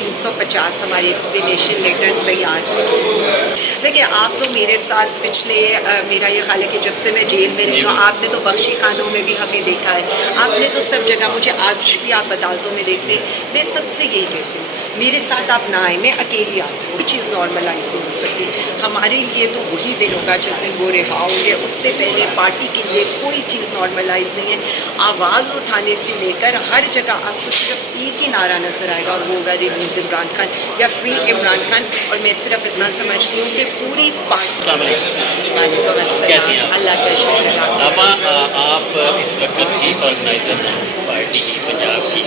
350 हमारे explanation letters तैयार थे। देखिए, आप तो मेरे साथ पिछले मेरा ये ख्याल है कि जब से मैं जेल में रही हूँ, आपने तो बख्शी खानों में भी हमें देखा है, आपने तो सब जगह मुझे आज भी आप अदालतों में देखते हैं। मैं सबसे यही कहती हूँ, मेरे साथ आप ना आए, मैं अकेली आती हूँ, कोई चीज़ नॉर्मलाइज नहीं हो सकती। हमारे लिए तो वही दिन होगा जिस दिन वो रिहा होंगे, उससे पहले पार्टी के लिए कोई चीज़ नॉर्मलाइज नहीं है। आवाज़ उठाने से लेकर हर जगह आपको सिर्फ एक ही नारा नजर आएगा, और वो होगा रिलीज इमरान खान या फ्री इमरान खान। और मैं सिर्फ इतना समझती हूँ कि पूरी पार्टी, अल्लाह का शुक्र है। आप इस वक्त चीफ ऑर्गेनाइजर पार्टी की पंजाब की,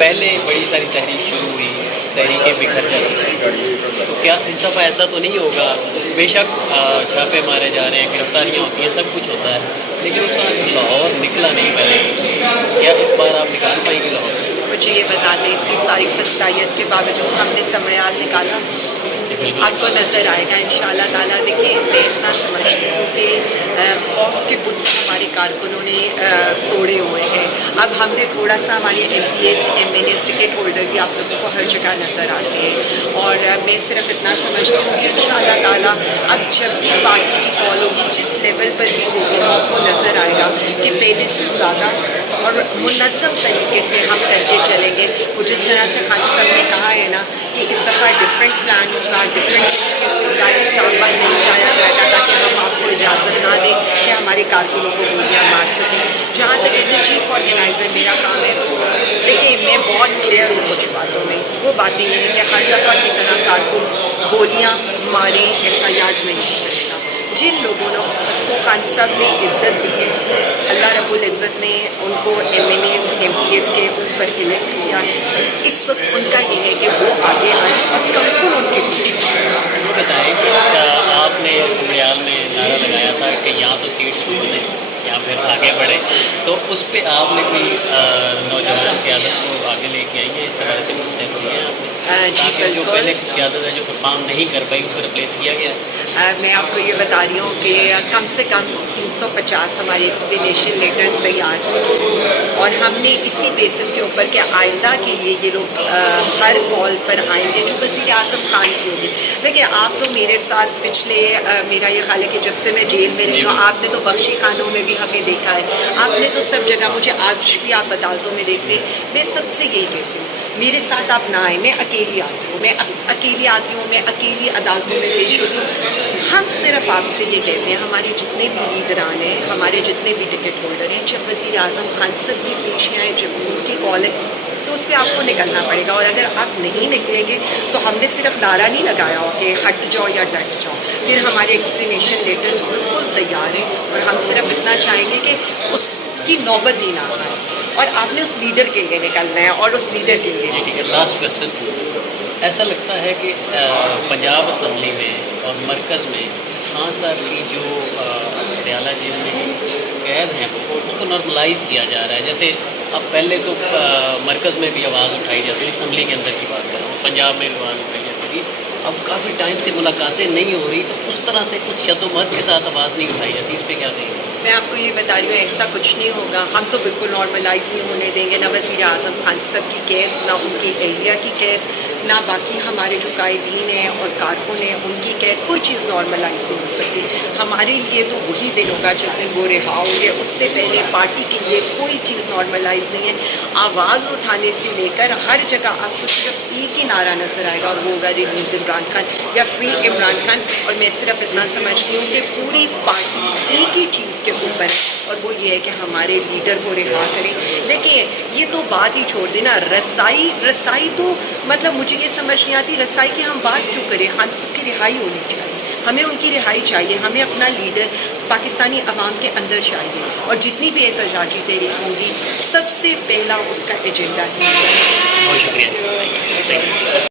पहले बड़ी सारी तहरीक शुरू हुई, तहरीकें बिखर जाती हैं, तो क्या इस दफ़ा ऐसा तो नहीं होगा? बेशक छापे मारे जा रहे हैं, गिरफ्तारियाँ होती हैं, सब कुछ होता है, लेकिन उस तरह से लाहौर निकला नहीं पहले। क्या इस बार आप निकाल पाएंगे लाहौर? मुझे ये बता दें, इतनी सारी फस्तायत के बावजूद हमने समयाल निकाला, आपको नज़र आएगा इंशाअल्लाह ताला। देखिए, मैं इतना समझती हूँ कि खौफ के बुत हमारे कारकुनों ने तोड़े हुए हैं। अब हमने थोड़ा सा, हमारे MPs MNAs टिकट होल्डर भी आप लोगों को हर जगह नज़र आते हैं, और मैं सिर्फ इतना समझती हूँ कि इंशाअल्लाह ताला अब जब भी पार्टी की कॉल होगी, जिस लेवल पर भी होगी, आपको नज़र आएगा कि पहले से ज़्यादा और मुनज़्ज़म तरीके से हम करके चलेंगे। वो जिस तरह से खान साहब ने कहा है ना कि इस दफ़ा डिफरेंट प्लान होगा, डिफरेंट इस्लामाबाद नहीं जाया जाएगा, ताकि हम आपको इजाज़त ना दें कि हमारे कारकुनों को गोलियाँ मार सकें। जहाँ तक एज ए चीफ ऑर्गेनाइज़र मेरा काम है, तो देखिए, मैं बहुत क्लियर हूँ कुछ बातों में। वो बातें ये हैं कि हर दफ़ा की तरह कारकुन गोलियाँ मारें, FIRs नहीं करेगा। जिन लोगों ने तो खान साहब ने इज़्ज़त दी है, अल्लाह रब्बुल इज़्ज़त ने उनको MNAs MPs के उस पर इलेक्ट किया है। इस वक्त उनका ये है कि वो आगे आए और कारकुन उनके पीछे। बताएं कि आपने उमरियाल में नारा लगाया था कि यहाँ तो सीट छोड़ दें या फिर आगे बढ़े, तो उस पर आपने कोई नौजवान क़यादत को आगे लेके आई है, इस तरह से कुछ स्टेप लिए हैं आपने, ताकि जो पहले क़यादत है जो परफॉर्म नहीं कर पाई उनको रिप्लेस किया गया? मैं आपको ये बता रही हूँ कि कम से कम 350 हमारे एक्सप्लेनेशन लेटर्स तैयार थे, और हमने इसी बेसिस के ऊपर कि आइंदा के लिए ये लोग हर कॉल पर आएंगे जो वज़ीर आज़म खान की होगी। देखिए, आप तो मेरे साथ पिछले मेरा ये ख्याल है कि जब से मैं जेल में रही हूँ, आपने तो बख्शी खानों में भी हमें देखा है, आपने तो सब जगह मुझे आज भी आप अदालतों में देखते हैं। मैं सबसे यही कहती हूँ, मेरे साथ आप ना आए, मैं अकेली आती हूँ, मैं अकेली आती हूँ, मैं अकेली अदालतों में पेश होती हूँ। हम सिर्फ आपसे ये कहते हैं, हमारे जितने भी लीडरान हैं, हमारे जितने भी टिकट होल्डर हैं, जब वज़ीर आज़म खान साहब भी पेश आए, जब उनकी कॉल है, तो उस पर आपको निकलना पड़ेगा। और अगर आप नहीं निकलेंगे तो हमने सिर्फ नारा नहीं लगाया हो कि हट जाओ या डट जाओ। फिर हमारे एक्सप्लेनेशन लेटर्स बिल्कुल तैयार हैं, और हम सिर्फ इतना चाहेंगे कि उसकी नौबत ही ना आए, और आपने उस लीडर के लिए निकलना है और उस लीडर के लिए। ठीक है, लास्ट क्वेश्चन, ऐसा लगता है कि पंजाब असम्बली में और मरकज़ में खान साहब की जो पटियाला जेल में कैद हैं उसको नॉर्मलाइज़ किया जा रहा है? जैसे अब पहले तो मरकज़ में भी आवाज़ उठाई जाती थी, असम्बली के अंदर की बात कर रहा हूँ, पंजाब में भी आवाज़ उठाई जाती थी, अब काफ़ी टाइम से मुलाकातें नहीं हो रही, तो उस तरह से कुछ शद्दोमत के साथ आवाज़ नहीं उठाई जाती, इस पर क्या कहेंगे? मैं आपको ये बता रही हूँ, ऐसा कुछ नहीं होगा। हम तो बिल्कुल नॉर्मलाइज नहीं होने देंगे, ना वज़ीर आज़म खान साहब की कैद, ना उनकी अहलिया की कैद, ना बाकी हमारे जो कायदीन हैं और कारकुन हैं उनकी कैद, कोई चीज़ नॉर्मलाइज नहीं हो सकती। हमारे लिए तो वही दिन होगा जिस दिन वो रिहा होंगे, उससे पहले पार्टी के लिए कोई चीज़ नॉर्मलाइज नहीं है। आवाज़ उठाने से लेकर हर जगह आपको सिर्फ एक ही नारा नज़र आएगा, और वो होगा रिलीज इमरान खान या फ्री इमरान खान। और मैं सिर्फ इतना समझती हूँ कि पूरी पार्टी एक ही चीज़ के ऊपर है, और वो ये है कि हमारे लीडर को रिहा करें। देखिए, ये तो बात ही छोड़ देना, रसाई तो मतलब मुझे ये समझ नहीं आती, रसाई की हम बात क्यों करें? खान साहब की रिहाई होनी चाहिए, हमें उनकी रिहाई चाहिए, हमें अपना लीडर पाकिस्तानी अवाम के अंदर चाहिए, और जितनी भी एहतजाजी तहरीक होंगी सबसे पहला उसका एजेंडा ही है। बहुत शुक्रिया।